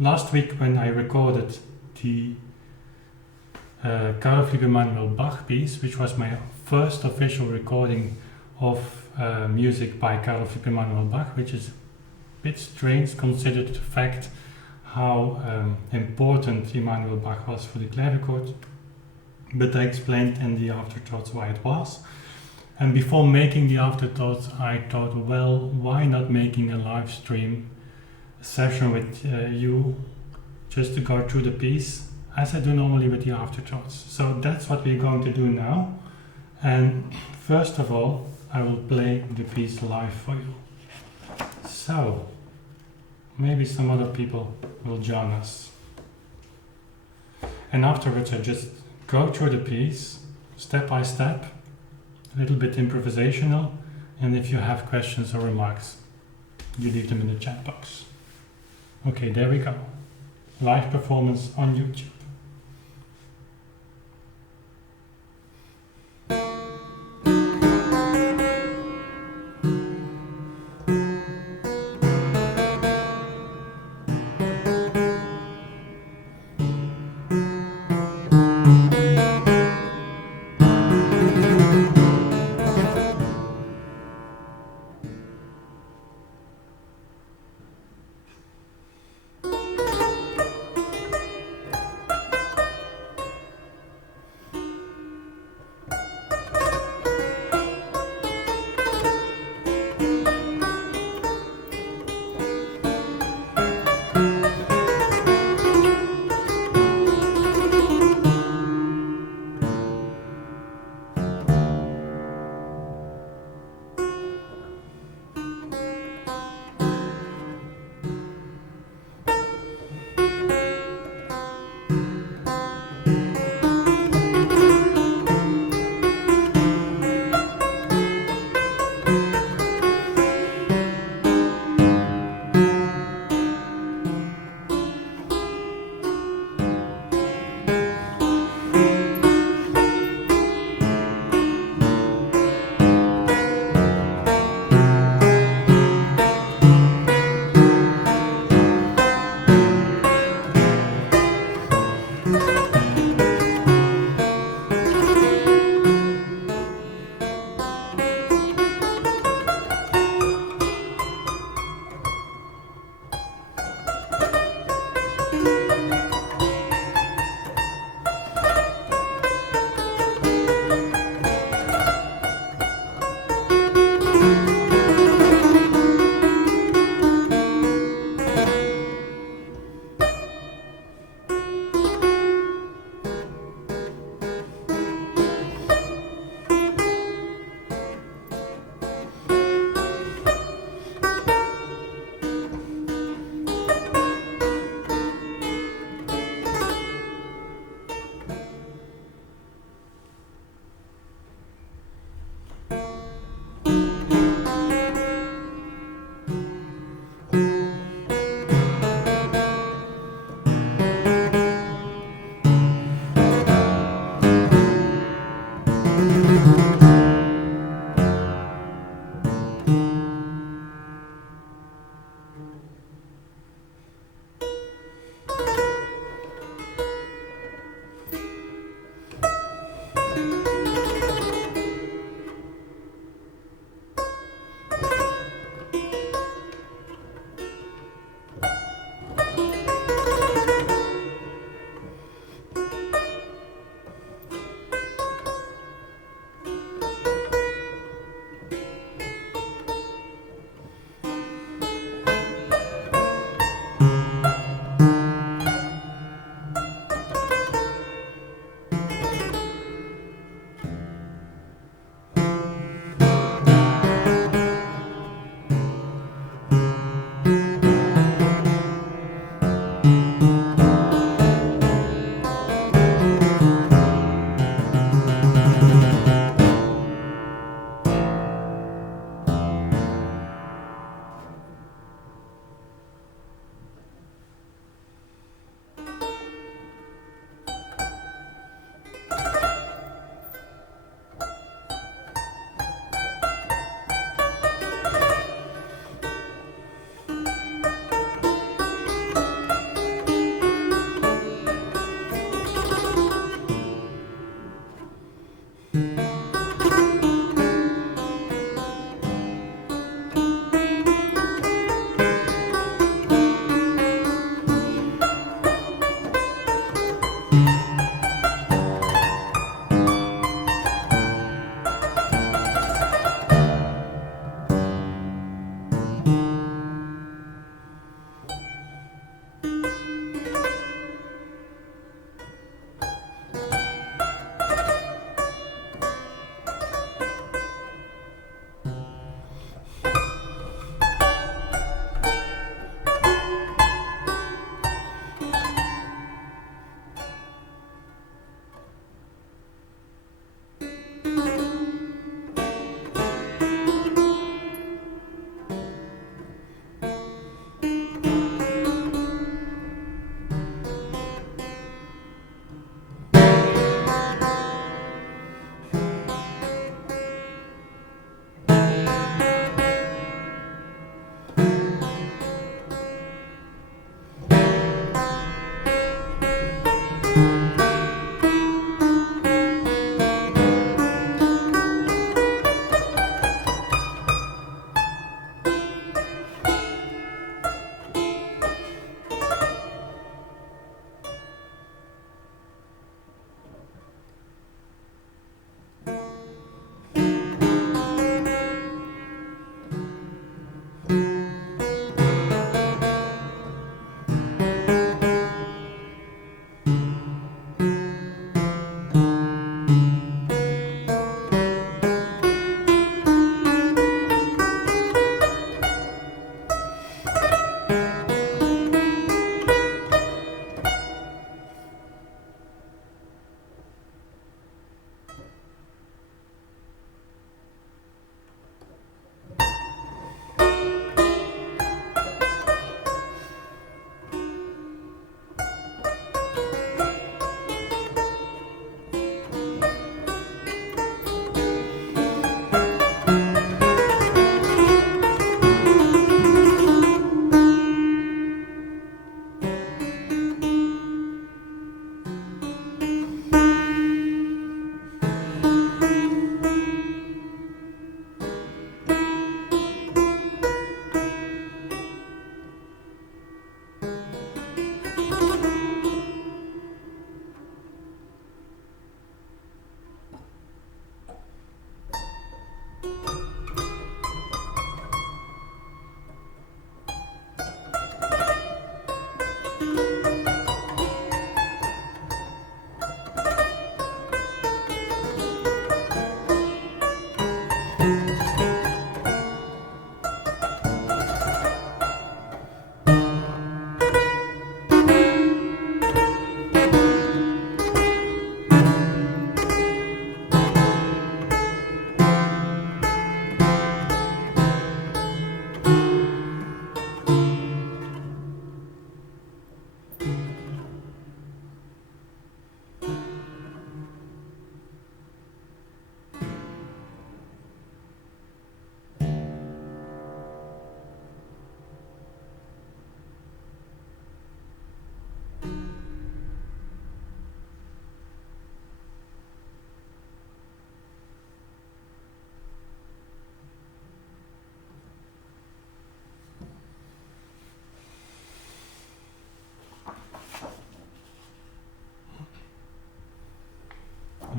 last week when I recorded the Silbermannischen piece, which was my first official recording of music by Silbermannischen, which is a bit strange considered the fact how important Immanuel Bach was for the Clavichord, but I explained in the Afterthoughts why it was. And before making the Afterthoughts, I thought, well, why not making a live stream session with you, just to go through the piece as I do normally with the Afterthoughts. So that's what we're going to do now. And first of all, I will play the piece live for you. So maybe some other people will join us. And afterwards I just go through the piece step by step, a little bit improvisational, and if you have questions or remarks, you leave them in the chat box. Okay, there we go. Live performance on YouTube.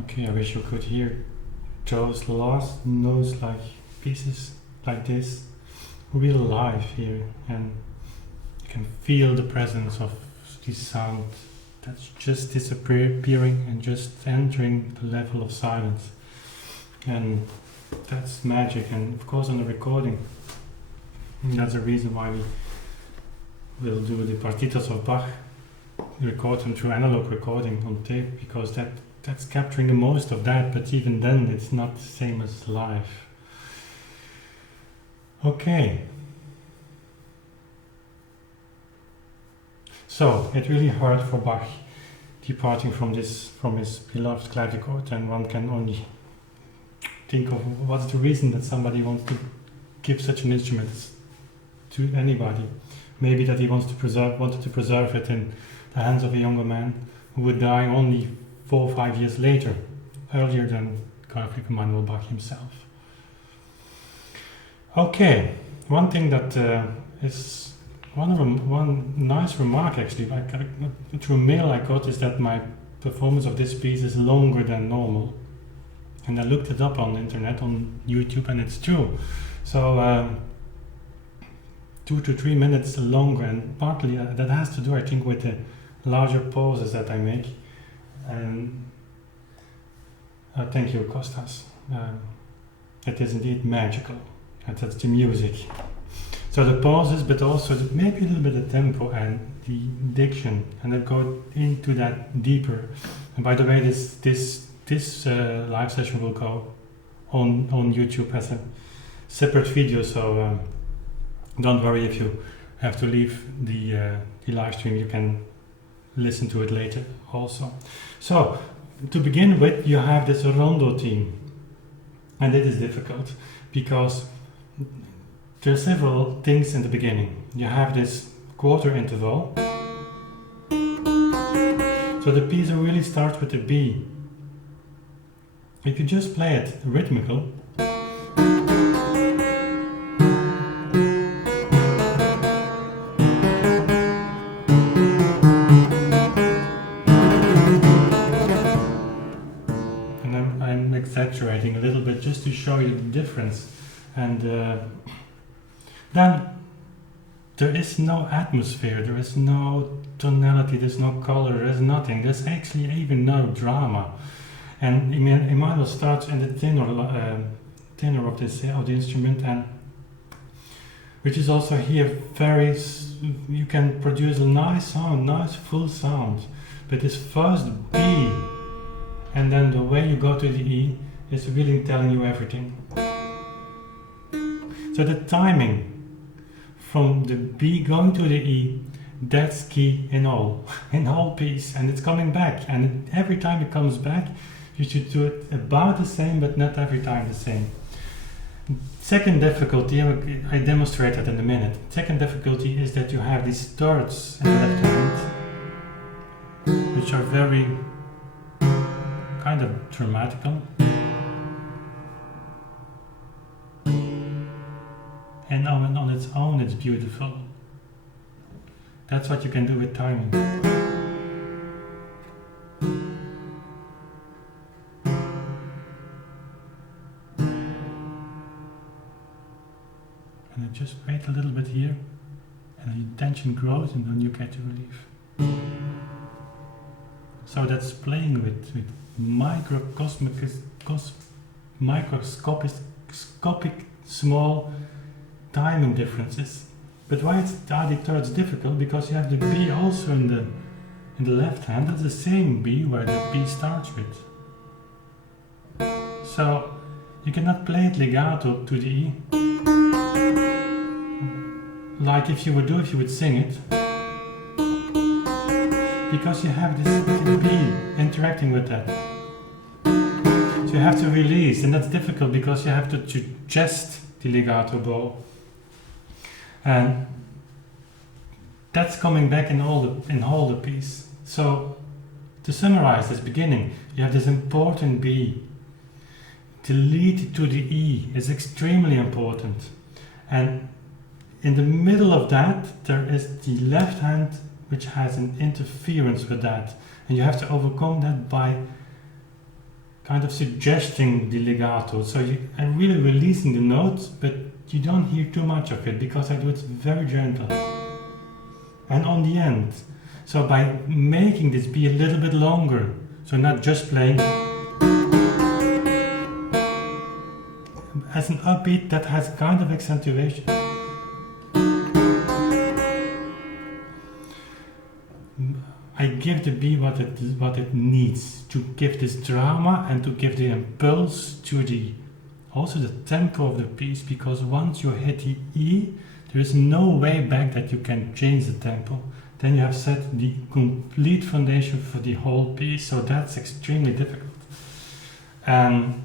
Okay, I wish you could hear those last notes, like pieces like this, real live here, and you can feel the presence of this sound that's just disappearing and just entering the level of silence. And that's magic, and of course on the recording, that's the reason why we will do the partitas of Bach, record them through analog recording on tape, because that's capturing the most of that, but even then it's not the same as live. Okay. So it really hurt for Bach departing from his beloved Clavichord, and one can only think of what's the reason that somebody wants to give such an instrument to anybody. Maybe that he wanted to preserve it in the hands of a younger man who would die only 4 or 5 years later, earlier than Carl Philipp Bach himself. Okay, one thing that is one nice remark actually, through mail I got, is that my performance of this piece is longer than normal. And I looked it up on the internet, on YouTube, and it's true. So 2 to 3 minutes longer, and partly that has to do, I think, with the larger pauses that I make. And thank you, Kostas. It is indeed magical. That's the music. So the pauses, but also maybe a little bit of tempo and the diction, and then go into that deeper. And by the way, this live session will go on YouTube as a separate video, so don't worry if you have to leave the live stream. You can listen to it later also. So to begin with, you have this Rondo theme, and it is difficult because there are several things in the beginning. You have this quarter interval, so the piece really starts with a B. If you just play it rhythmical, and I'm exaggerating a little bit just to show you the difference, and then there is no atmosphere, there is no tonality, there's no color, there's nothing, there's actually even no drama. And Emmanuel starts in the tenor of the instrument, and which is also here you can produce a nice sound, nice full sound. But this first B, and then the way you go to the E, is really telling you everything. So the timing from the B going to the E, that's key in all piece, and it's coming back, and every time it comes back, you should do it about the same, but not every time the same. Second difficulty, I demonstrate that in a minute. Second difficulty is that you have these thirds in the left hand, which are very kind of dramatical. And on its own, it's beautiful. That's what you can do with timing. And just wait a little bit here, and the tension grows, and then you get to relief. So that's playing with microscopic small timing differences. But why are the thirds difficult? Because you have the B also in the left hand. That's the same B where the B starts with. So you cannot play it legato to the E, like if you would sing it, because you have this B interacting with that. So you have to release, and that's difficult because you have to chest the legato bow, and that's coming back in all the piece. So to summarize this beginning, you have this important B. The lead to the E is extremely important, and in the middle of that there is the left hand which has an interference with that, and you have to overcome that by kind of suggesting the legato. So I'm really releasing the notes, but you don't hear too much of it because I do it very gentle. And on the end, so by making this be a little bit longer, so not just playing as an upbeat that has kind of accentuation. I give the B what it needs to give this drama and to give the impulse to the also the tempo of the piece, because once you hit the E, there is no way back that you can change the tempo. Then you have set the complete foundation for the whole piece, so that's extremely difficult. And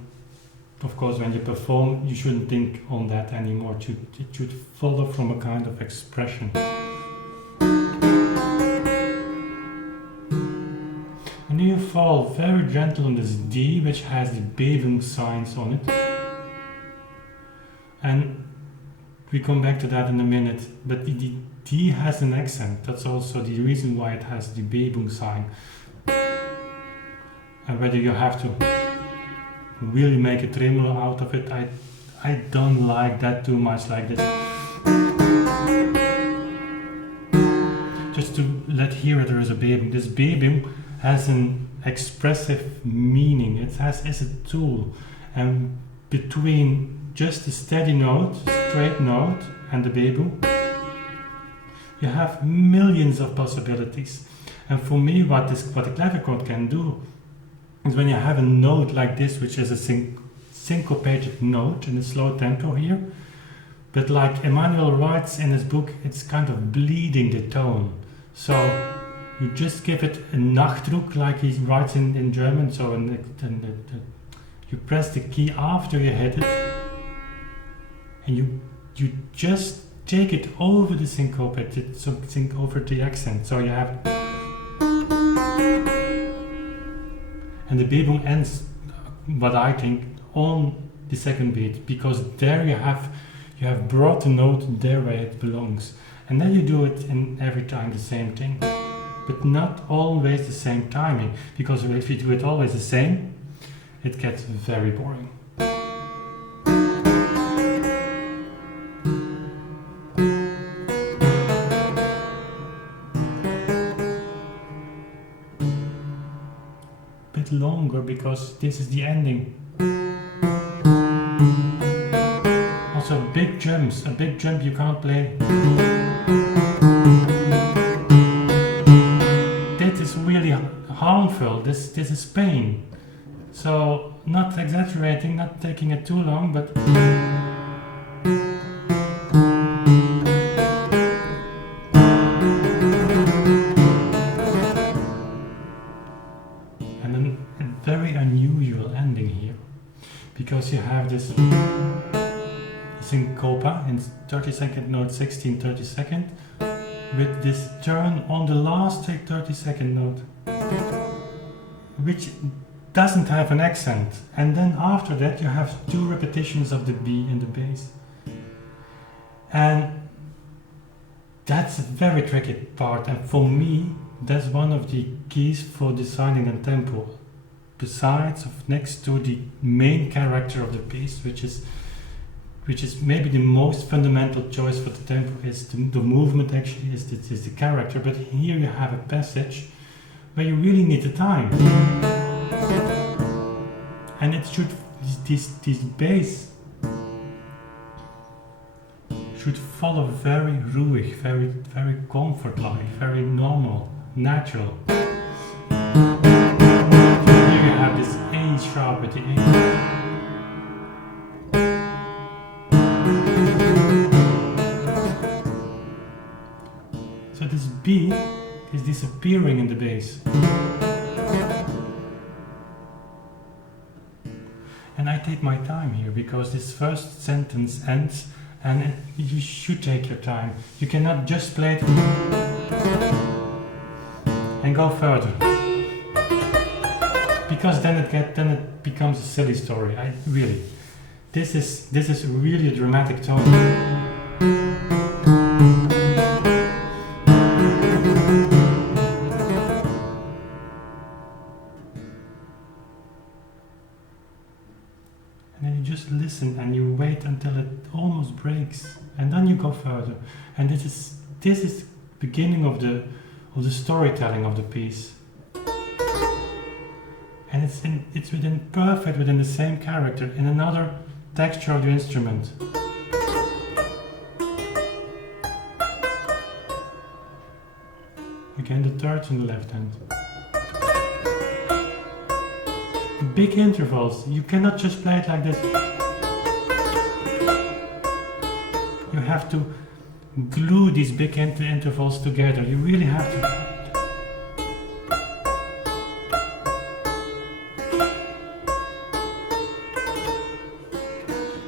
of course, when you perform, you shouldn't think on that anymore. It should follow from a kind of expression. And you fall very gentle on this D, which has the Bebung signs on it. And we come back to that in a minute. But the D has an accent. That's also the reason why it has the Bebung sign. And whether you have to really make a tremolo out of it, I don't like that too much like this. Just to hear that there is a Bebung. This Bebung has an expressive meaning. It is a tool, and between just the steady note, straight note, and the Bebung, you have millions of possibilities. And for me, what the clavichord can do is when you have a note like this, which is a syncopated note in a slow tempo here, but like Emmanuel writes in his book, it's kind of bleeding the tone. So you just give it a Nachdruck, like he writes in German. So you press the key after you hit it, and you just take it over the syncopated, so over the accent. So you have, and the Bebung ends, what I think, on the second beat, because there you have brought the note there where it belongs. And then you do it in every time the same thing, but not always the same timing, because if you do it always the same, it gets very boring. Bit longer, because this is the ending. Also big jumps, a big jump you can't play. This is really harmful, this is pain. So not exaggerating, not taking it too long, but and then a very unusual ending here, because you have this syncopa in 32nd note 16 32nd with this turn on the last 32nd note, which doesn't have an accent, and then after that you have two repetitions of the B in the bass, and that's a very tricky part. And for me, that's one of the keys for deciding the tempo, besides of next to the main character of the piece, which is maybe the most fundamental choice for the tempo, is the movement actually, is the character. But here you have a passage where you really need the time. And it should, this bass should follow very ruhig, very comfort-like, very normal, natural. So here you have this A sharp with the A. So this B is disappearing in the bass. And I take my time here, because this first sentence ends, and you should take your time. You cannot just play it and go further, because then it becomes a silly story. This is really a dramatic tone. just listen and you wait until it almost breaks, and then you go further. And this is beginning of the storytelling of the piece. And it's within the same character in another texture of the instrument. Again, the thirds in the left hand. Big intervals. You cannot just play it like this. You have to glue these big intervals together. You really have to.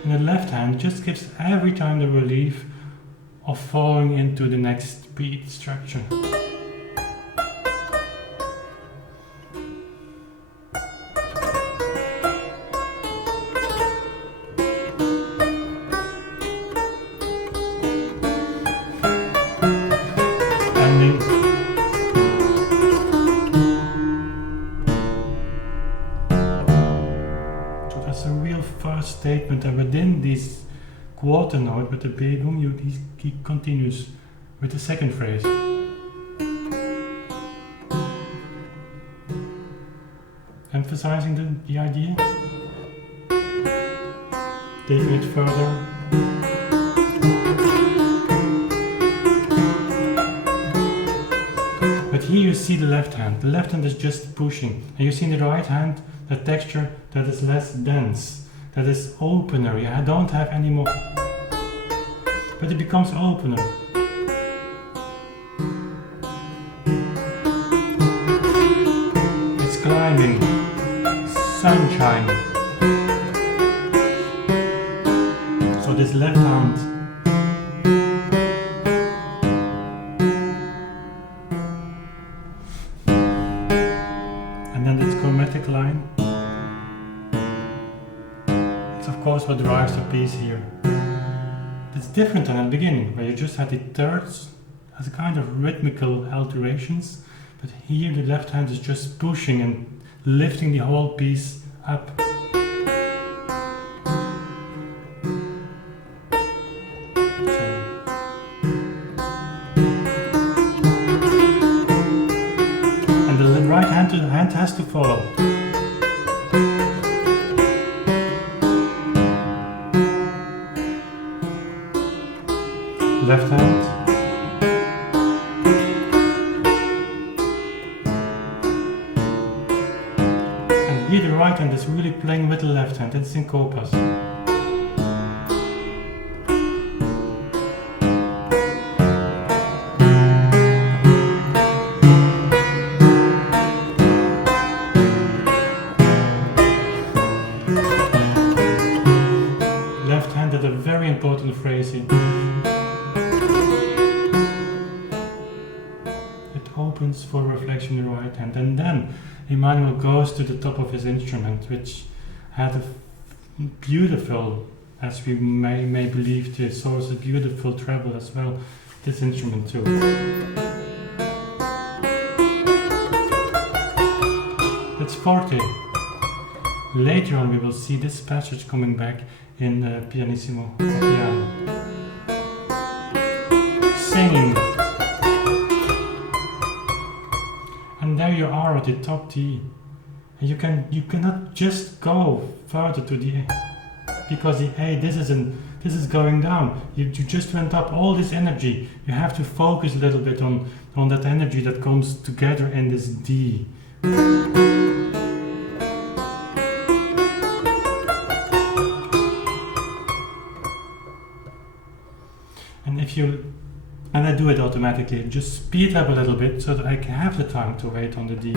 And the left hand just gives every time the relief of falling into the next beat structure. Statement, and within this quarter note with the Begung, he continues with the second phrase. Emphasizing the idea, taking it further. But here you see the left hand. The left hand is just pushing, and you see in the right hand the texture that is less dense. That is opener. I don't have any more, but it becomes opener. It's climbing, sunshine. So this left hand and then this chromatic line. Of course, what drives the piece here. It's different than at the beginning, where you just had the thirds as a kind of rhythmical alterations, but here the left hand is just pushing and lifting the whole piece up. And the right hand has to follow. Left hand. And here the right hand is really playing with the left hand, it's syncopas. Left hand had a very important phrase here. Opens for reflection in the right hand, and then Emmanuel goes to the top of his instrument, which had a beautiful, as we may believe, the source, a beautiful treble as well, this instrument too. It's forte. Later on we will see this passage coming back in pianissimo or piano. Singing. And there you are at the top T. And you cannot just go further to the A, because the A, this is going down. You just went up all this energy. You have to focus a little bit on that energy that comes together in this D. And I do it automatically, just speed up a little bit so that I can have the time to wait on the D.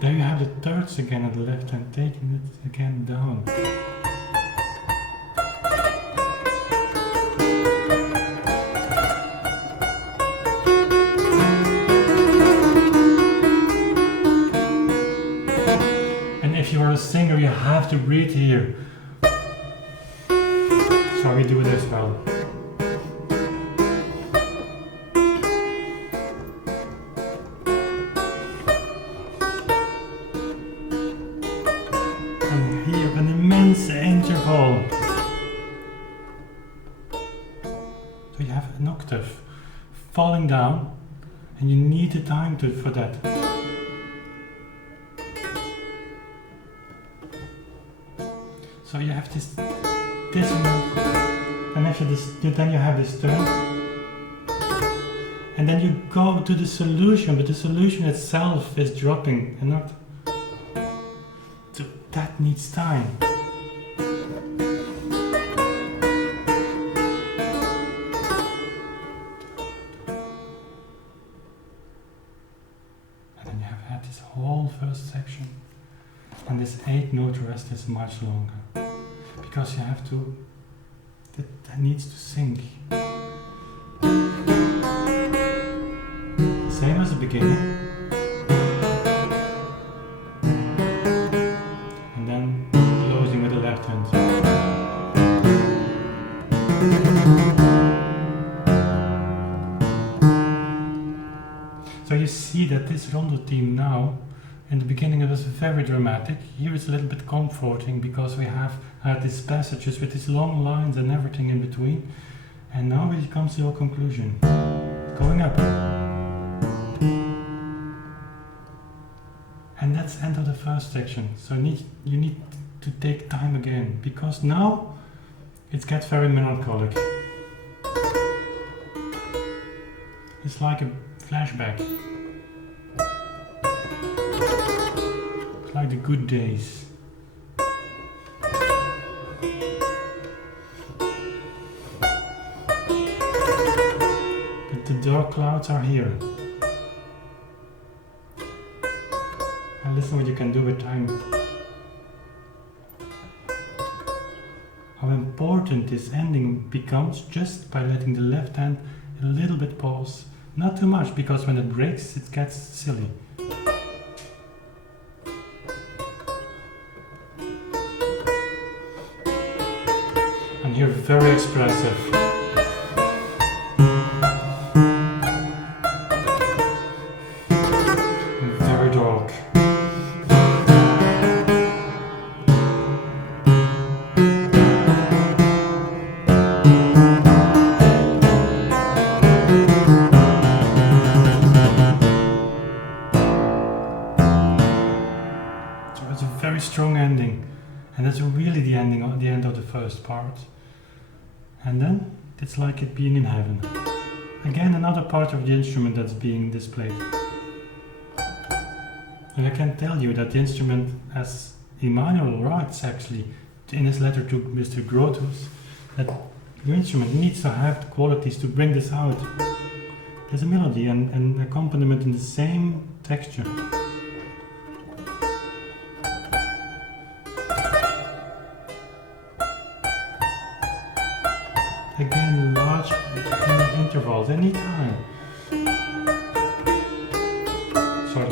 There you have the thirds again at the left hand, taking it again down. If you are a singer, you have to breathe here. Sorry. we do it as well. And here an immense interval. So you have an octave falling down, and you need the time for that. So you have this dissonance, and after this, then you have this turn, and then you go to the solution, but the solution itself is dropping and not. So that needs time. And then you have had this whole first section, and this 8-note rest is much longer. Because you have to, that needs to sync. Same as the beginning. And then closing with the left hand. So you see that this Rondo theme now, in the beginning it was very dramatic. Here it's a little bit comforting because we have these passages with these long lines and everything in between. And now it comes to your conclusion. Going up. And that's the end of the first section. So you need to take time again, because now it gets very melancholic. It's like a flashback. It's like the good days. But the dark clouds are here. And listen what you can do with time. How important this ending becomes just by letting the left hand a little bit pause. Not too much, because when it breaks it gets silly. And here very expressive. And very dark. Strong ending, and that's really the ending of the end of the first part. And then it's like it being in heaven. Again, another part of the instrument that's being displayed. And I can tell you that the instrument, as Emmanuel writes actually in his letter to Mr. Grotius, that your instrument needs to have the qualities to bring this out. There's a melody and accompaniment in the same texture. Again, large intervals, any time. Sorry.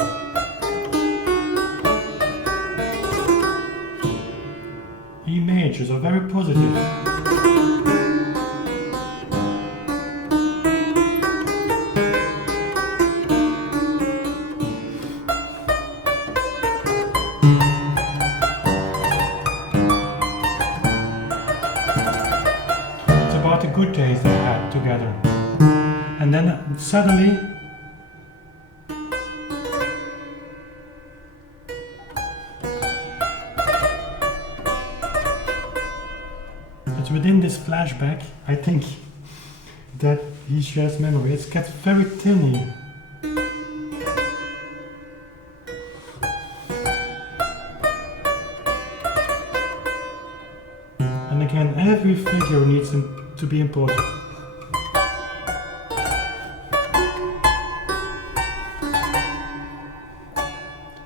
E majors are very positive. Good days they had together, and then suddenly it's within this flashback, I think, that he shares memory. It gets very tinny. And again, every figure needs to be important.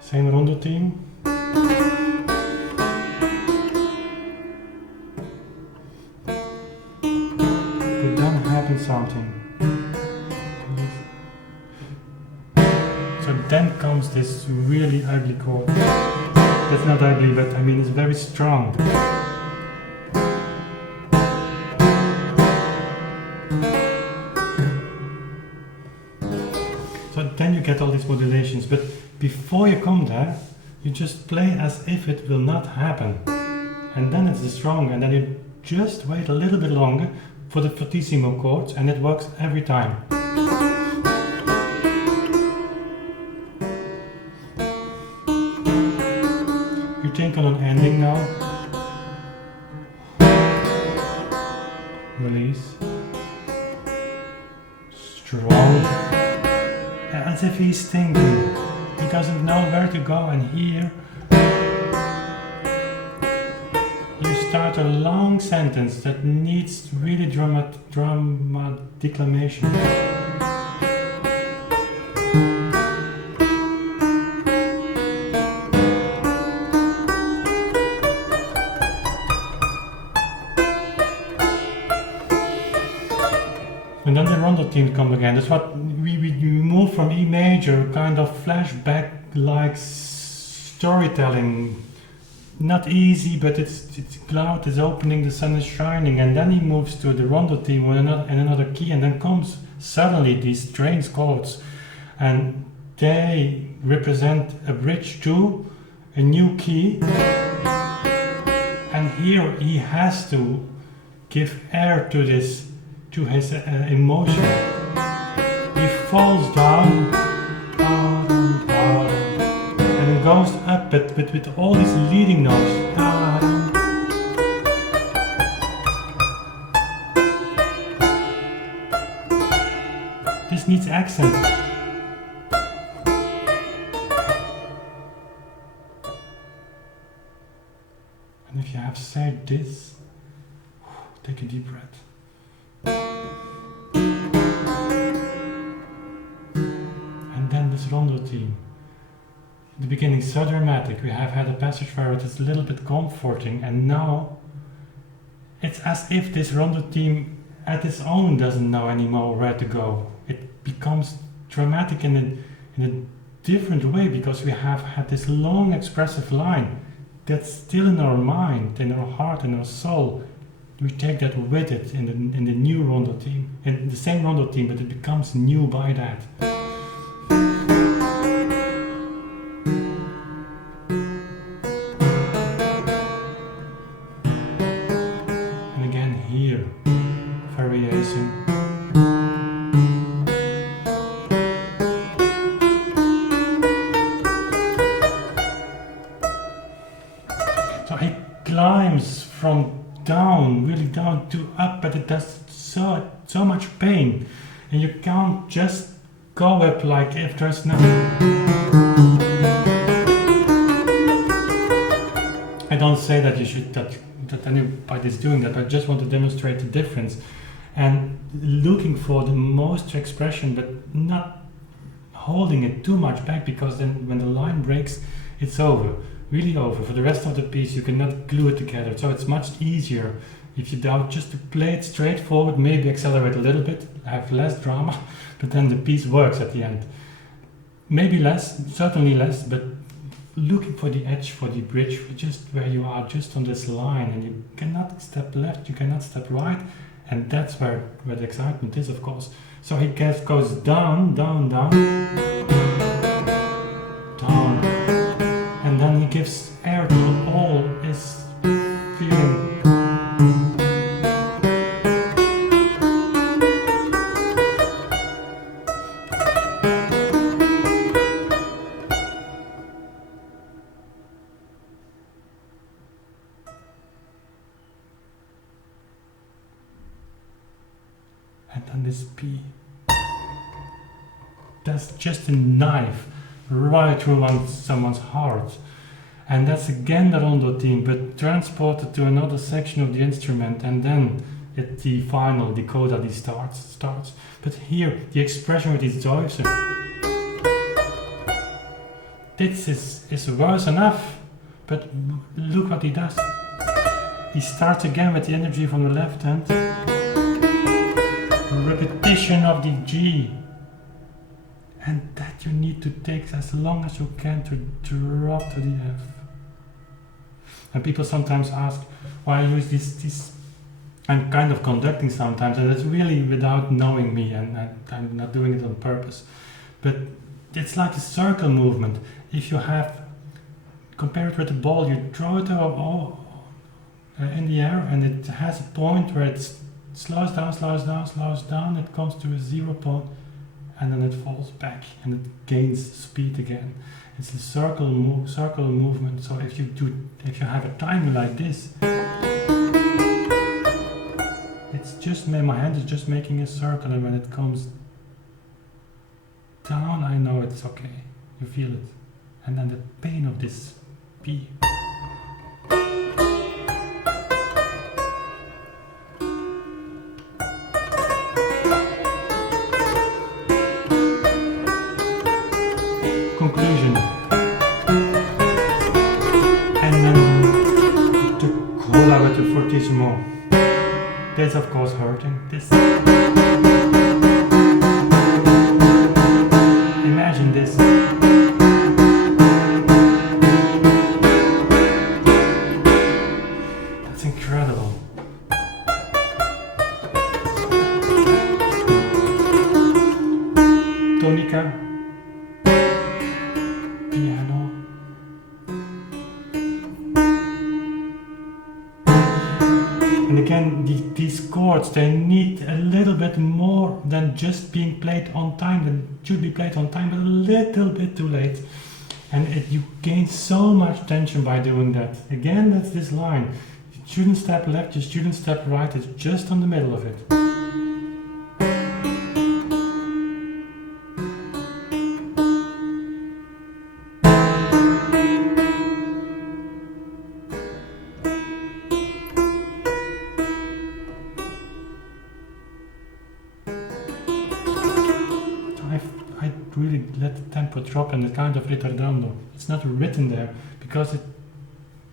Same Rondo theme. But then happens something. So then comes this really ugly chord. That's not ugly, but I mean it's very strong. get all these modulations, but before you come there, you just play as if it will not happen. And then it's the strong, and then you just wait a little bit longer for the fortissimo chords, and it works every time. You think on an ending now. Release. Strong. As if he's thinking. He doesn't know where to go, and here you start a long sentence that needs really drama declamation. And then the Rondo theme comes again. That's what we move from E major, kind of flashback-like storytelling. Not easy, but it's cloud is opening, the sun is shining, and then he moves to the Rondo theme in another key, and then comes suddenly these strange chords, and they represent a bridge to a new key. And here he has to give air to this, to his emotion. He falls down, and it goes up, but with all these leading notes. This needs accent. And if you have said this, take a deep breath. Rondo theme. The beginning is so dramatic. We have had a passage where it is a little bit comforting, and now it's as if this Rondo theme at its own doesn't know anymore where to go. It becomes dramatic in a different way, because we have had this long expressive line that's still in our mind, in our heart, in our soul. We take that with it in the new Rondo theme, in the same Rondo theme, but it becomes new by that. So he climbs from down, really down to up, but it does so much pain, and you can't just go up like if there's no. I don't say that you should that anybody is doing that. I just want to demonstrate the difference, and looking for the most expression, but not holding it too much back, because then when the line breaks, it's over. Really over. For the rest of the piece you cannot glue it together, so it's much easier if you doubt just to play it straightforward, maybe accelerate a little bit, have less drama, but then the piece works at the end. Maybe less, certainly less, but looking for the edge, for the bridge, just where you are, just on this line, and you cannot step left, you cannot step right, and that's where the excitement is, of course. So he goes down, down, down, down, and then he gives air to all his feeling. And then this P. That's just a knife right through someone's heart. And that's again the Rondo theme, but transported to another section of the instrument, and then the final, the coda, starts. But here, the expression with these joys, this is worse enough, but look what he does. He starts again with the energy from the left hand. Repetition of the G. And that you need to take as long as you can to drop to the F. And people sometimes ask why I use this. I'm kind of conducting sometimes, and it's really without knowing me, and I'm not doing it on purpose. But it's like a circle movement. If you have, compare it with a ball, you throw it in the air, and it has a point where it slows down, it comes to a 0 point, and then it falls back and it gains speed again. It's a circle movement. So if you have a timer like this, it's just my hand is just making a circle, and when it comes down, I know it's okay. You feel it, and then the pain of this P. Conclusion, and then to cola with the fortissimo. That's of course hurting. This. Imagine this. That's incredible. Tonica. Piano. And again, these chords, they need a little bit more than just being played on time. They should be played on time, but a little bit too late. And you gain so much tension by doing that. Again, that's this line. You shouldn't step left, you shouldn't step right, it's just on the middle of it. I really let the tempo drop and it kind of ritardando. It's not written there because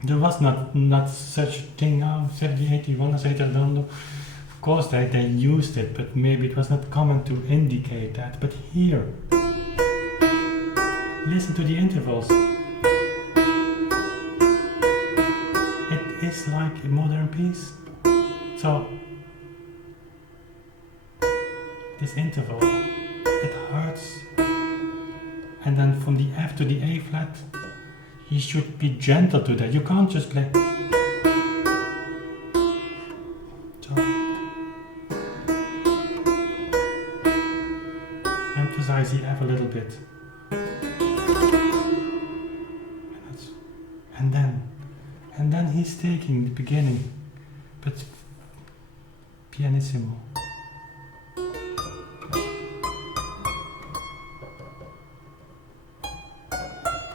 there was not such a thing now. 71 as ritardando. Of course they used it, but maybe it was not common to indicate that. But here, listen to the intervals. It is like a modern piece. So this interval, it hurts, and then from the F to the A flat, you should be gentle to that. You can't just play. So emphasize the F a little bit, and then he's taking the beginning, but pianissimo.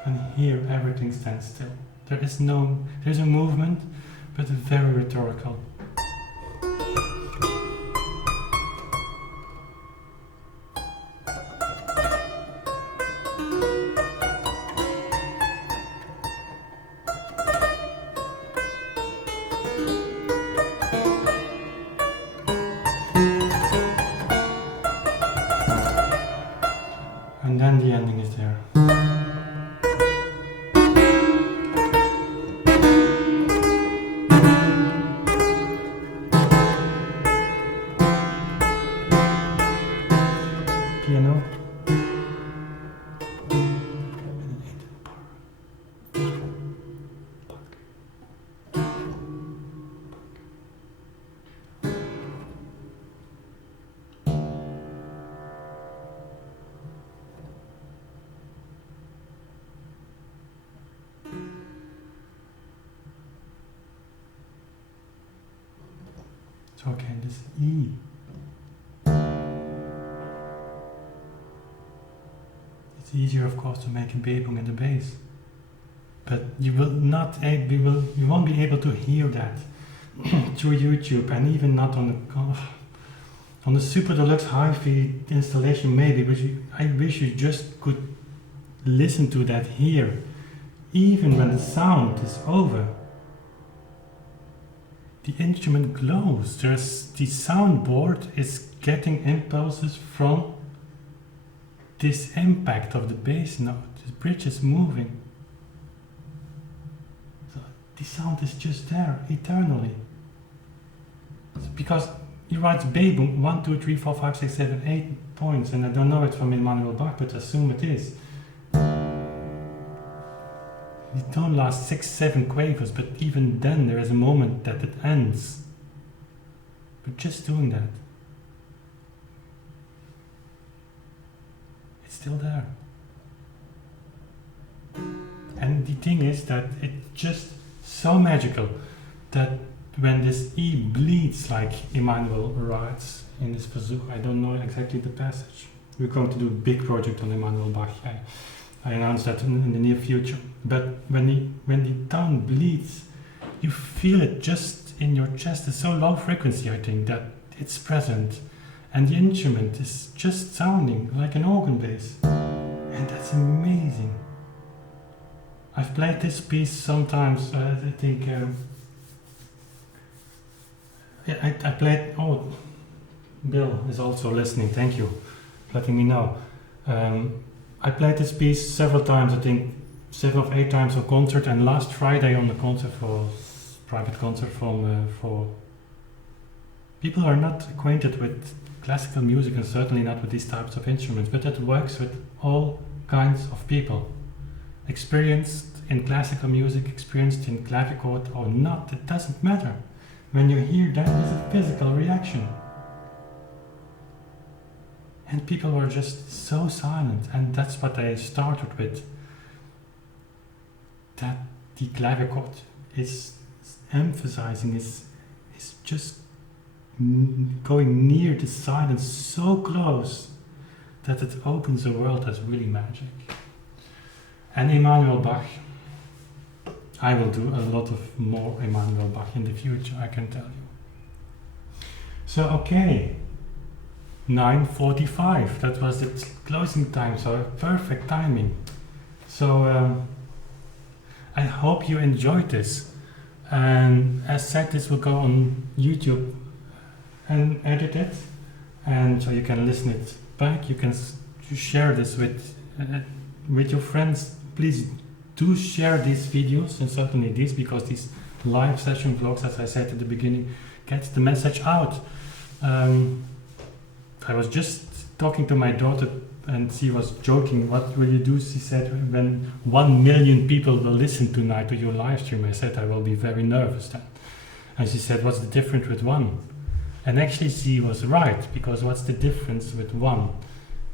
And here everything stands still. There's a movement, but very rhetorical. And then the ending is there. Piano. So okay, this E. It's easier, of course, to make a bebung in the bass, but you won't be able to hear that through YouTube, and even not on the super deluxe hi-fi installation maybe. But I wish you just could listen to that here, even when the sound is over. The instrument glows. The soundboard is getting impulses from this impact of the bass note. The bridge is moving. So the sound is just there eternally. It's because he writes bebung 1, 2, 3, 4, 5, 6, 7, 8 points, and I don't know it from Immanuel Bach, but assume it is. You don't last 6-7 quavers, but even then there is a moment that it ends. But just doing that, it's still there. And the thing is that it's just so magical that when this E bleeds, like Immanuel writes in this Versuch, I don't know exactly the passage. We're going to do a big project on Immanuel Bach. I announced that in the near future. But when the tone bleeds, you feel it just in your chest. It's so low frequency, I think, that it's present. And the instrument is just sounding like an organ bass. And that's amazing. I've played this piece sometimes, I think, I played, oh, Bill is also listening, thank you for letting me know. I played this piece several times, I think 7 or 8 times on concert, and last Friday on the concert private concert for people who are not acquainted with classical music and certainly not with these types of instruments, but it works with all kinds of people. Experienced in classical music, experienced in Clavichord or not, it doesn't matter. When you hear that, it's a physical reaction. And people were just so silent, and that's what I started with. That the Clavichord is emphasizing, is just going near the silence so close that it opens a world that's really magic. And Immanuel Bach, I will do a lot of more Immanuel Bach in the future, I can tell you. So okay, 9:45, that was the closing time, so perfect timing. So I hope you enjoyed this, and as said, this will go on YouTube and edit it, and so you can listen it back, you can share this with your friends. Please do share these videos, and certainly these, because these live session vlogs, as I said at the beginning, gets the message out. I was just talking to my daughter and she was joking, what will you do, she said, when 1 million people will listen tonight to your live stream? I said, I will be very nervous then. And she said, what's the difference with 1? And actually she was right, because what's the difference with 1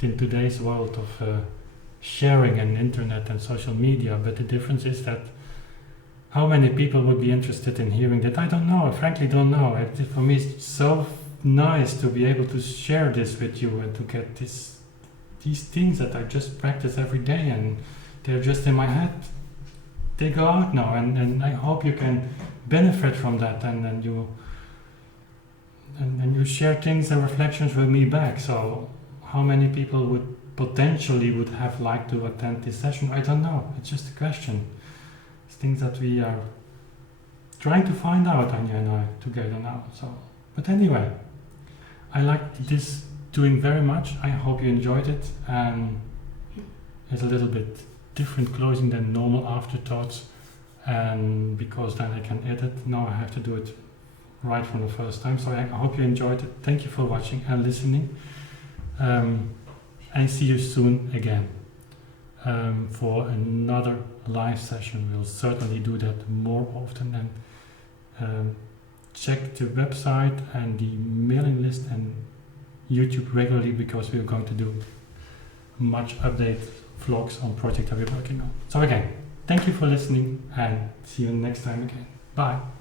in today's world of sharing and internet and social media? But the difference is that how many people would be interested in hearing that? I don't know, I frankly don't know. For me it's so nice to be able to share this with you and to get these things that I just practice every day, and they're just in my head. They go out now, and I hope you can benefit from that, and you share things and reflections with me back. So how many people would potentially have liked to attend this session? I don't know, it's just a question. It's things that we are trying to find out, Anja and I, together now. So, but anyway, I liked this doing very much. I hope you enjoyed it, and it's a little bit different closing than normal Afterthoughts, and because then I can edit. Now I have to do it right from the first time. So I hope you enjoyed it. Thank you for watching and listening, and see you soon again for another live session. We'll certainly do that more often, and check the website and the mailing list and YouTube regularly, because we're going to do much update vlogs on projects that we're working on. So again, thank you for listening, and see you next time again. Bye.